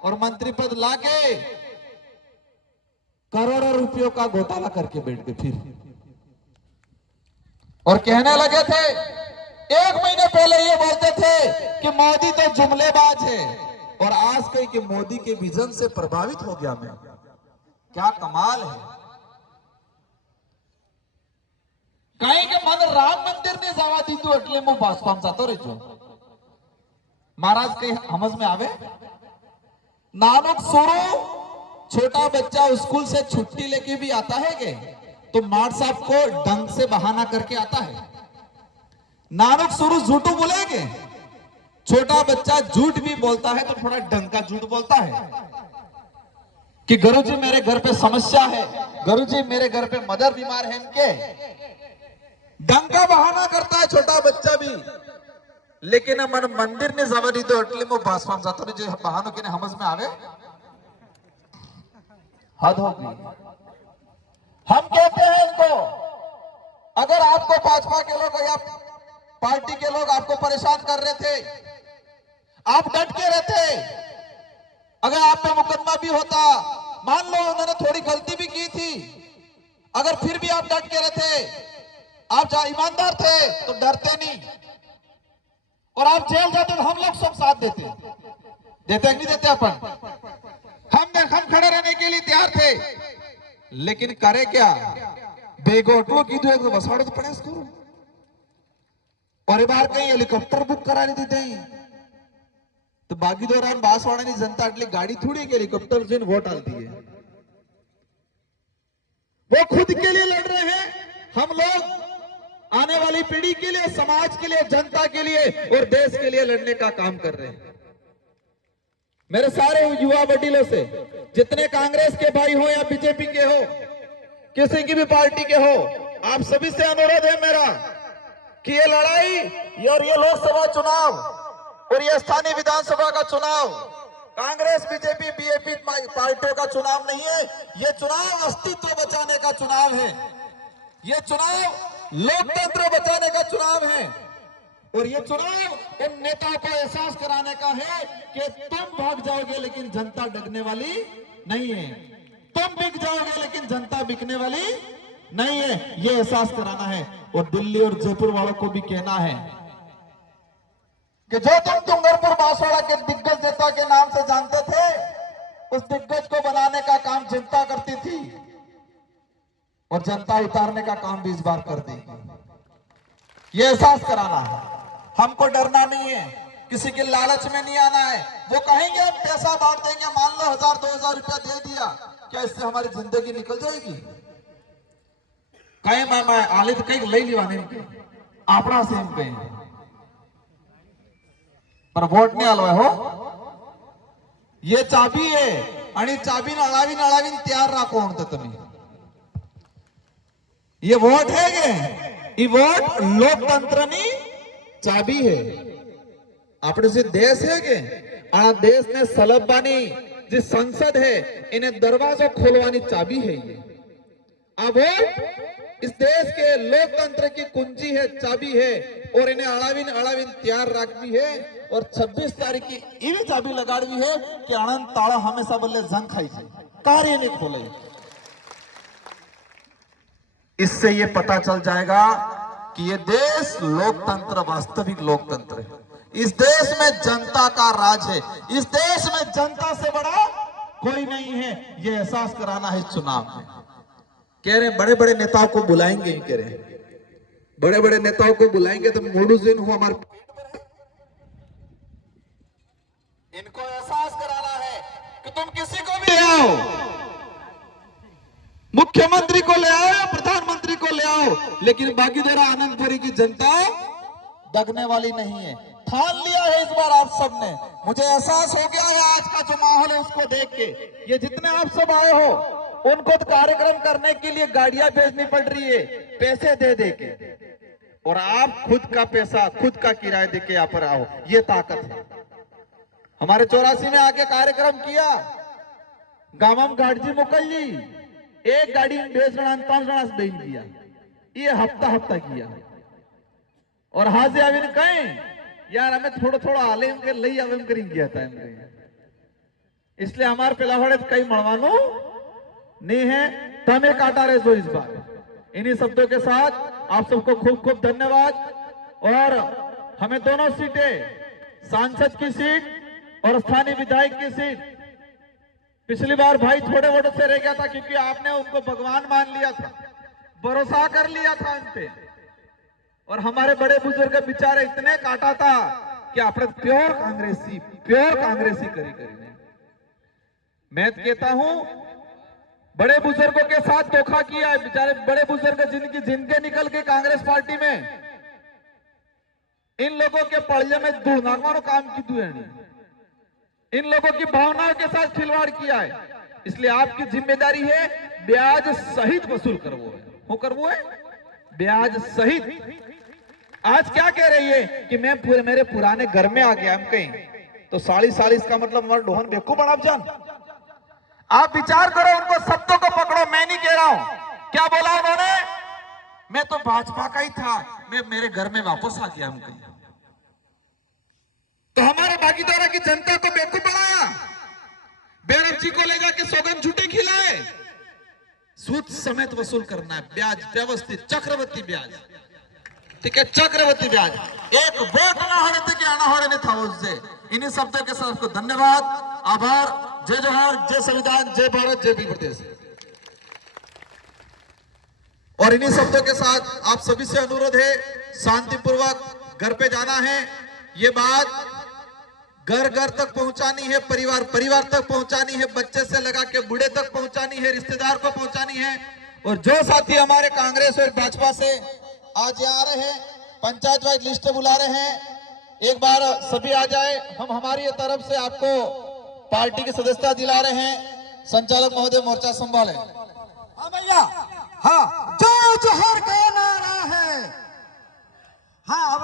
और मंत्री पद लाके करोड़ों रुपयों का घोटाला करके बैठ गए फिर, और कहने लगे थे, एक महीने पहले ये बोलते थे कि मोदी तो जुमलेबाज है, और आज कहीं कि मोदी के विजन से प्रभावित हो गया मैं। क्या कमाल है। कहीं के मन राम मंदिर ने जावा दी तो એટલે હું બાસપામ જાતો રહેજો महाराज कहीं समझ में आवे। नानक सोरो छोटा बच्चा स्कूल से छुट्टी लेके भी आता है के तो मार साहब को ढंग से बहाना करके आता है। नानक सोरो झूठ बोलेंगे, छोटा बच्चा झूठ भी बोलता है तो थोड़ा ढंग का झूठ बोलता है कि गुरुजी मेरे घर पे समस्या है, गुरुजी मेरे घर पे मदर बीमार है, इनके ढंग का बहाना करता है छोटा बच्चा भी। लेकिन मन मंदिर ने जबरी तो એટલે મો ભાષમાં જાતો ને જે બહાનો કેને સમજ में आवे, हद हो गई। हम कहते हैं इनको, अगर आपको भाजपा के लोग या पार्टी के लोग आपको परेशान कर रहे थे, आप डट के रहते, अगर आप पे मुकदमा भी होता, मान लो उन्होंने थोड़ी गलती भी की थी, अगर फिर भी आप डट के रहते, आप ईमानदार थे तो डरते नहीं, और आप जेल जाते तो हम लोग सब साथ देते नहीं देते अपन, हम खड़े रहने के लिए तैयार थे। लेकिन करे क्या, बेगोटो की तो एक बसाड़े तो पड़े इसको, और बार कहीं हेलीकॉप्टर बुक करा ली थी तो बागी दौरान बांसवाड़ा की जनता એટલે गाड़ी थोड़ी के हेलीकॉप्टर जिन वोट डालती है, वो खुद के लिए लड़ रहे हैं। हम लोग आने वाली पीढ़ी के लिए, समाज के लिए, जनता के लिए और देश के लिए लड़ने का काम कर रहे हैं। मेरे सारे युवा वडीलों से, जितने कांग्रेस के भाई हो या बीजेपी के हो, किसी की भी पार्टी के हो, आप सभी से अनुरोध है मेरा कि ये लड़ाई और ये लोकसभा चुनाव और ये स्थानीय विधानसभा का चुनाव कांग्रेस बीजेपी बीएपी पार्टियों का चुनाव नहीं है। ये चुनाव अस्तित्व बचाने का चुनाव है, ये चुनाव लोकतंत्र बचाने का चुनाव है, और ये चुनाव इन नेताओं को एहसास कराने का है कि तुम भाग जाओगे लेकिन जनता डगने वाली नहीं है, तुम बिक जाओगे लेकिन जनता बिकने वाली नहीं है, ये एहसास कराना है। और दिल्ली और जयपुर वालों को भी कहना है कि जो तुम डूंगरपुर बांसवाड़ा के दिग्गज नेता के नाम से जानते थे, उस दिग्गज को बनाने का काम जनता करती थी, और जनता उतारने का काम भी इस बार कर देगी। ये एहसास कराना है। हमको डरना नहीं है, किसी के लालच में नहीं आना है। वो कहेंगे हम पैसा बांट देंगे, मान लो 1000-2000 रुपया दे दिया, क्या इससे हमारी जिंदगी निकल जाएगी? कहे मैं आले तो कहीं ले लिया नहीं, आपड़ा से हम कहें पर वोट नहीं आलो हो। ये चाबी है आणि चाबी नळावी तैयार राखो म्हणतो तुम्ही। ये वोट है ये वोट लोकतंत्रनी चाबी है। આપણે જે દેશ है કે આ દેશને સલબવાની જે સંસદ है, इन्हें दरवाजा खोलवानी चाबी है ये। अब वोट इस देश के लोकतंत्र की कुंजी है, चाबी है, और इन्हें अड़ावीन तैयार रखनी है। और 26 तारीख की इवी चाबी लगाड़ी है कि आनंद ताला हमेशा बल्ले जंग खाई जाए, कार्य नहीं खोले। इससे ये पता चल जाएगा कि ये देश लोकतंत्र, वास्तविक लोकतंत्र है। इस देश में जनता का राज है, इस देश में जनता से बड़ा कोई नहीं है। ये एहसास कराना है इस चुनाव में। कह रहे बड़े बड़े नेताओं को बुलाएंगे, कह रहे बड़े बड़े नेताओं को बुलाएंगे तो मोडू दिन हो हमारे, इनको एहसास कराना है कि तुम किसी को भी ले आओ, मुख्यमंत्री को ले आओ या प्रधानमंत्री को ले आओ, लेकिन बागीधरा आनंदपुरी की जनता दगने वाली नहीं है। ठान लिया है इस बार आप सब ने। मुझे एहसास हो गया है आज का जो माहौल है उसको देख के, ये जितने आप सब आए हो उनको तो कार्यक्रम करने के लिए गाड़ियां भेजनी पड़ रही है, पैसे दे दे के, और आप खुद का पैसा, खुद का किराया दे के यहाँ पर आओ। ये ताकत है। हमारे 84 में आके कार्यक्रम किया, गावम गाड़जी मुकल्ली एक गाड़ी में भेजना 5 जना से दे दिया, ये हफ्ता किया। और हाजे आवे ने कहे यार हमें थोड़ा आले हम कर लई आवे हम करें गया था। इसलिए हमारे पिलावड़े कई मड़वानो नहीं है, तमे काटा रहे जो इस बार। इन्हीं शब्दों के साथ आप सबको खूब खूब धन्यवाद। और हमें दोनों सीटें, सांसद की सीट और स्थानीय विधायक की सीट, पिछली बार भाई थोड़े वोटों से रह गया था क्योंकि आपने उनको भगवान मान लिया था, भरोसा कर लिया था उन पे। और हमारे बड़े बुजुर्ग बेचारे इतने काटा था कि आप प्योर कांग्रेसी करी करी। मैं कहता हूं बड़े बुजुर्गों के साथ धोखा किया है। बेचारे बड़े बुजुर्ग जिनकी जिनके निकल के कांग्रेस पार्टी में, इन लोगों के पड़िया में दुर्नागवानो काम की दुए नहीं, इन लोगों की भावनाओं के साथ खिलवाड़ किया है। इसलिए आपकी जिम्मेदारी है ब्याज सहित वसूल करवो है ब्याज सहित। आज क्या कह रही है कि मैं मेरे पुराने घर में आ गया, हम कहीं तो साली इसका मतलब हमारा डोहन बेवकूफ बना जान। आप विचार करो, उनको शब्दों को पकड़ो। मैं नहीं कह रहा हूं, क्या बोला उन्होंने, मैं तो भाजपा का ही था, मैं मेरे घर में वापस आ गया। हम कहीं तो हमारे भागीदारा की जनता को बेवकूफ बनाया, बैरव जी को ले जाके सौगंध झूठे खिलाए। सूद समेत वसूल करना है, ब्याज व्यवस्थित, चक्रवर्ती ब्याज, ठीक है, चक्रवर्ती ब्याज। एक वोट ना होने थे कि आना हो रहे था उससे। इन्हीं शब्दों के साथ आपको धन्यवाद, आभार। जय जोहार, जय संविधान, जय भारत, जय प्रदेश। और इन्हीं शब्दों के साथ आप सभी से अनुरोध है, शांतिपूर्वक घर पे जाना है। ये बात घर घर तक पहुंचानी है, परिवार परिवार तक पहुंचानी है, बच्चे से लगा के बूढ़े तक पहुंचानी है, रिश्तेदार को पहुंचानी है। और जो साथी हमारे कांग्रेस और भाजपा से आज यहाँ आ रहे हैं, पंचायत वाइज लिस्ट बुला रहे हैं, एक बार सभी आ जाए। हम हमारी तरफ से आपको पार्टी की सदस्यता दिला रहे हैं। संचालक महोदय मोर्चा संभाले। हाँ भैया, हाँ, जय जोहर का नारा है। हाँ, अब